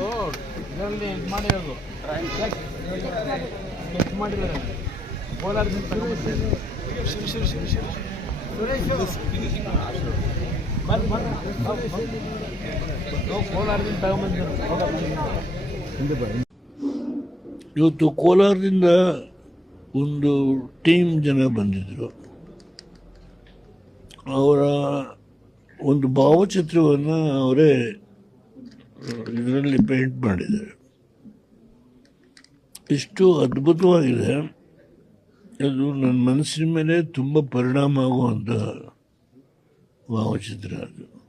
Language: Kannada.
ಇದರಲ್ಲಿ ಇದು ಮಾಡಿರೋದು ಸ್ಕೆಚ್ ಮಾಡಿದ್ದಾರೆ ಕೋಲಾರದಿಂದ ತಗೊಂಡ್ಬಂದಿದ್ದಾರೆ. ಕೋಲಾರದಿಂದ ತಗೊಂಡ್ಬಂದಿದ್ದಾರೆ. ಇವತ್ತು ಕೋಲಾರದಿಂದ ಒಂದು ಟೀಮ್ ಜನ ಬಂದಿದ್ದರು. ಅವರ ಒಂದು ಭಾವಚಿತ್ರವನ್ನು ಅವರೇ ಇದರಲ್ಲಿ ಪೇಂಟ್ ಮಾಡಿದ್ದಾರೆ. ಇಷ್ಟು ಅದ್ಭುತವಾಗಿದೆ. ಅದು ನನ್ನ ಮನಸ್ಸಿನ ಮೇಲೆ ತುಂಬ ಪರಿಣಾಮ ಆಗುವಂಥ ಭಾವಚಿತ್ರ ಅದು.